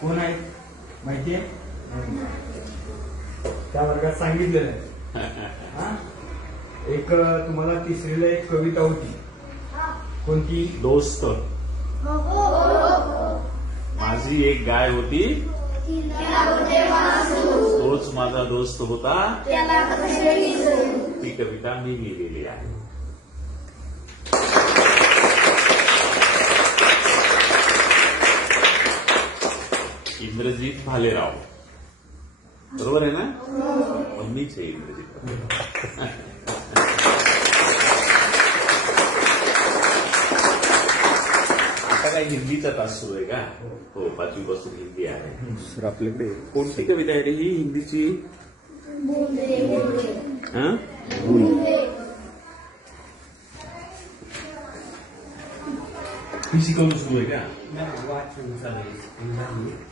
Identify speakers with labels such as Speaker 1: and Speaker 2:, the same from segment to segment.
Speaker 1: कोण आहेत माहिती त्या वर्गात सांगितलेलं आहे एक तुम्हाला तिसरीला एक कविता होती कोणती
Speaker 2: दोस्त माझी एक गाय होती. तोच माझा दोस्त होता. ती कविता मी लिहिलेली आहे. इंद्रजीत भालेराव. बरोबर आहे ना? पण मीच आहे इंद्रजीत भालेराव. आता काय हिंदीचा तास सुरू आहे का? हो पाचवी पासून हिंदी आहे.
Speaker 3: सर आपल्याकडे
Speaker 2: कोणती कविता आहे रे? ही हिंदीची? हा? शिकवणं सुरू आहे का?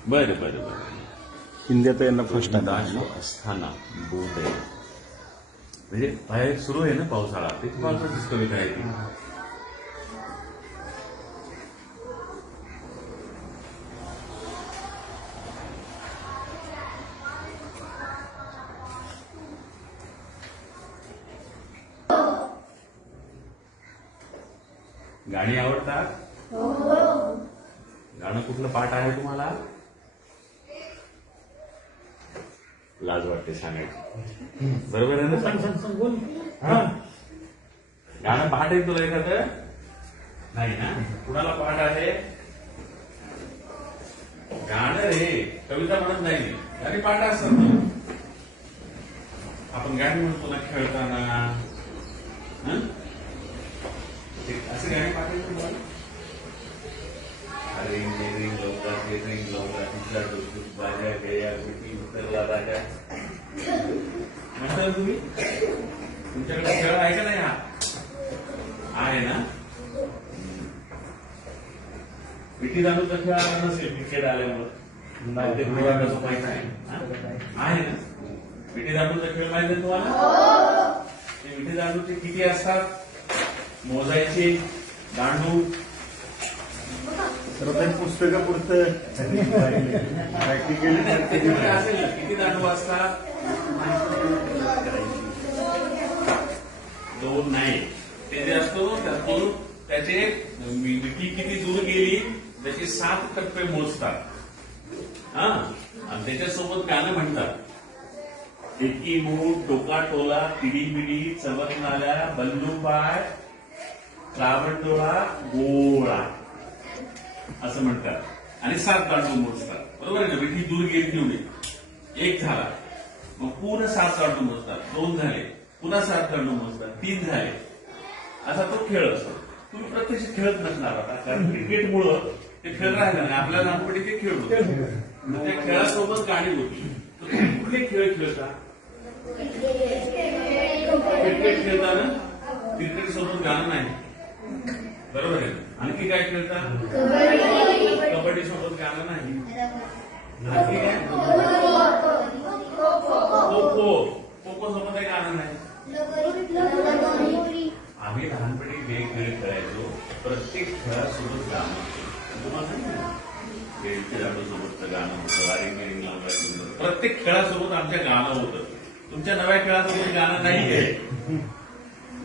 Speaker 2: बरं बरं बरं.
Speaker 3: हिंदी आता यांना फर्स्ट आला
Speaker 2: असताना बोध आहे. म्हणजे बाहेर सुरू आहे ना पावसाळा? ते पावसाचीच कविता आहे ती गाणी आवडतात? गाणं कुठलं पाठ आहे तुम्हाला? लाज वाटते सांगायची. बरोबर आहे ना? सांग सांग सांग बोल. हा. गाणं पाठ आहे तुला एखादं? नाही ना? कुणाला पाठ आहे? गाणं रे कविता म्हणत नाही गाणी पाठ असतात ना. आपण गाणी म्हणतो ना खेळताना. हं? असे गाणी पाठ आहे म्हणता तुम्ही? तुमच्याकडे खेळ आहे का नाही हा? आहे ना? विटी दांडूचा खेळ आला नसेल क्रिकेट आल्यामुळे. नाही ते कसं माहीत आहे. हा? आहे ना? विटी दांडूचा खेळ माहीत आहे तुम्हाला? ते विटी दांडूचे किती असतात? मोजायचे दांडू.
Speaker 3: तर ते पुस्तकापुरतं प्रॅक्टिकली
Speaker 2: किती असेल ना? किती दांडू असतात? दोन नाही. ते जे असतो त्यातून त्याचे वि- विटी किती दूर गेली त्याचे सात टप्पे मोजतात. हा? आणि त्याच्यासोबत गाणं म्हणतात. एकी मूठ टोका टोला पिडी बिडी चवकनाल्या नाल्या पाय डोळा गोळा. असं म्हणतात. आणि सात तांडू मोजतात. बरोबर आहे ना? विठी दूर गेली तेवढी. एक झाला. मग पूर्ण सात तांडू मोजतात. दोन झाले. पुन्हा सात करणं मोजतात तीन झाले. असा तो खेळ असतो. तुम्ही प्रत्यक्ष खेळत नसणार आता कारण क्रिकेटमुळं ते खेळ राहिला नाही. आपल्या लहानपणी ते खेळ होते. मग त्या खेळासोबत गाणी होती. तर तुम्ही कुठले खेळ खेळता? क्रिकेट खेळताना क्रिकेट सोबत गाणं नाही. बरोबर आहे. आणखी काय खेळता? कबड्डी सोबत गाणं नाही. आणखी काय? प्रत्येक खेळासोबत गाणं ना? सोबतचं गाणं होतं. प्रत्येक खेळासोबत आमच्या गाणं होतं. तुमच्या नव्या खेळासोबत गाणं नाही आहे.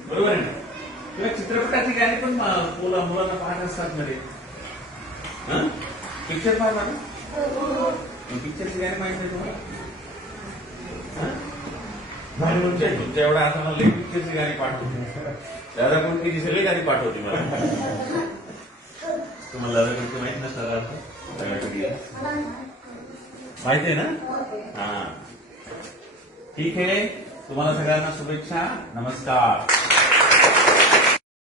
Speaker 2: बरोबर आहे ना? किंवा चित्रपटाची गाणी पण मुला मुलांना पाहत असतात मध्ये. पिक्चर पाहता ना पिक्चरची गाणी माहिती आहे तुम्हाला? नाही, तुमच्या तुमच्या एवढा असं म्हणले पिक्चरची गाणी पाठवते दादा कोणती सगळी गाणी पाठवते मला. तुम्हाला दादा कोणती माहीत नसणार अर्थ माहिती आहे ना? हा. ठीक आहे. तुम्हाला सगळ्यांना शुभेच्छा. नमस्कार.